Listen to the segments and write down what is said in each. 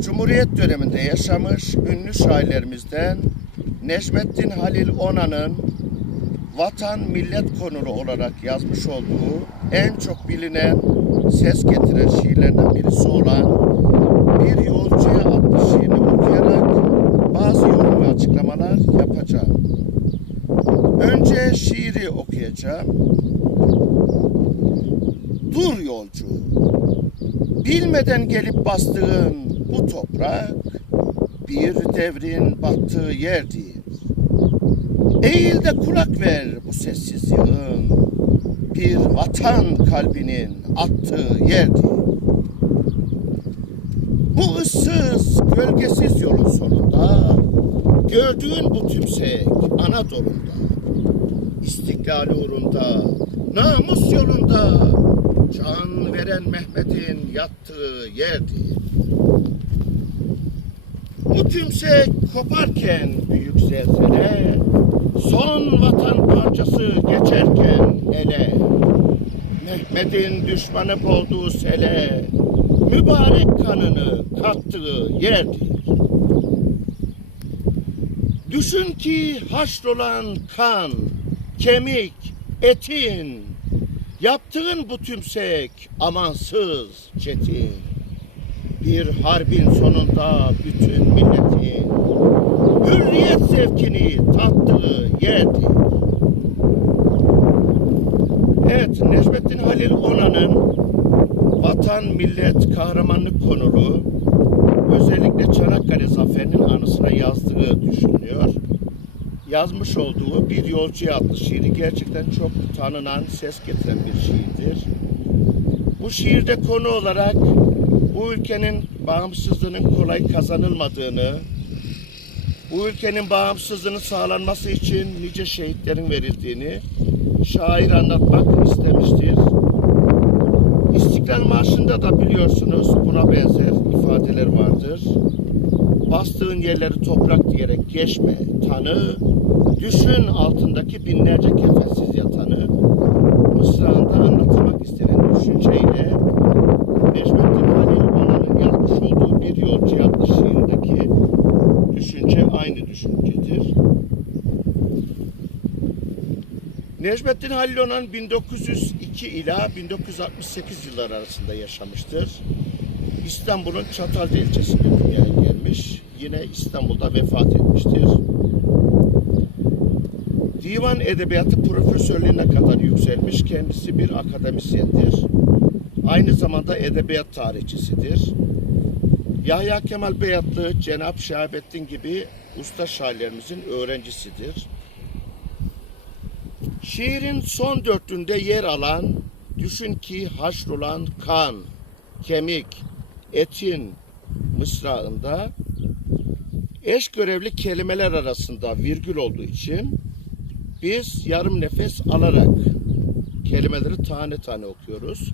Cumhuriyet döneminde yaşamış ünlü şairlerimizden Necmettin Halil Onan'ın vatan millet konulu olarak yazmış olduğu en çok bilinen ses getiren şiirlerinden birisi olan Bir Yolcuya adlı şiirini okuyarak bazı yorum ve açıklamalar yapacağım. Önce şiiri okuyacağım. Dur yolcu, bilmeden gelip bastığın bu toprak bir devrin battığı yerdir. Eğil de kulak ver bu sessiz yığın, bir vatan kalbinin attığı yerdir. Bu ıssız, gölgesiz yolun sonunda gördüğün bu tümsek Anadolu'nda, istiklal uğrunda, namus yolunda can veren Mehmet'in yattığı yerdir. Bu tümsek koparken büyük zelzele, son vatan parçası geçerken ele, Mehmet'in düşmanı olduğu sele, mübarek kanını kattığı yerdir. Düşün ki haşrolan kan, kemik, etin, yaptığın bu tümsek amansız çetin. Bir harbin sonunda bütün milletin hürriyet zevkini tattığı yerdir. Evet, Necmettin Halil Onan'ın vatan, millet, kahramanlık konulu özellikle Çanakkale Zaferi'nin anısına yazdığı düşünülüyor. Yazmış olduğu Bir Yolcuya adlı şiiri gerçekten çok tanınan, ses getiren bir şiirdir. Bu şiirde konu olarak bu ülkenin bağımsızlığının kolay kazanılmadığını, bu ülkenin bağımsızlığının sağlanması için nice şehitlerin verildiğini şair anlatmak istemiştir. İstiklal Marşı'nda da biliyorsunuz buna benzer ifadeler vardır. Bastığın yerleri toprak diyerek geçme tanı, düşün altındaki binlerce kefensiz yatanı. Mısrağında anlatılmak istenen düşünceyle Necmettin Halil Onan'ın yazmış olduğu Bir Yolcu şiirindeki düşünce aynı düşüncedir. Necmettin Halil Onan 1902 ila 1968 yılları arasında yaşamıştır. İstanbul'un Çatalca ilçesinde dünyaya gelmiş. Yine İstanbul'da vefat etmiştir. Divan Edebiyatı profesörlüğüne kadar yükselmiş. Kendisi bir akademisyendir. Aynı zamanda edebiyat tarihçisidir. Yahya Kemal Beyatlı, Cenap Şahabettin gibi usta şairlerimizin öğrencisidir. Şiirin son dörtlüğünde yer alan, düşün ki haşrolan kan, kemik, etin mısrağında eş görevli kelimeler arasında virgül olduğu için biz yarım nefes alarak kelimeleri tane tane okuyoruz.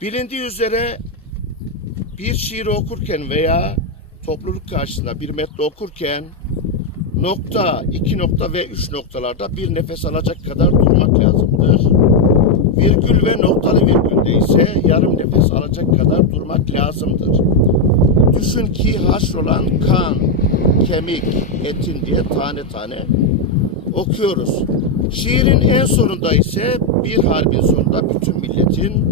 Bilindiği üzere bir şiiri okurken veya topluluk karşısında bir metni okurken nokta, iki nokta ve üç noktalarda bir nefes alacak kadar durmak lazımdır. Virgül ve noktalı virgülde ise yarım nefes alacak kadar durmak lazımdır. Düşün ki haşrolan kan, kemik, etin diye tane tane okuyoruz. Şiirin en sonunda ise bir harbin sonunda bütün milletin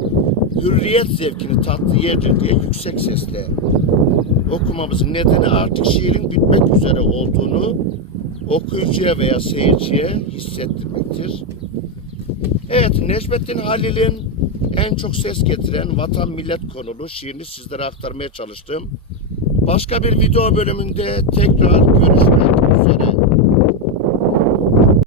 hürriyet zevkini tattığı yerdir diye yüksek sesle okumamızın nedeni artık şiirin bitmek üzere olduğunu okuyucuya veya seyirciye hissettirmektir. Evet, Necmettin Halil'in en çok ses getiren vatan millet konulu şiirini sizlere aktarmaya çalıştım. Başka bir video bölümünde tekrar görüşmek.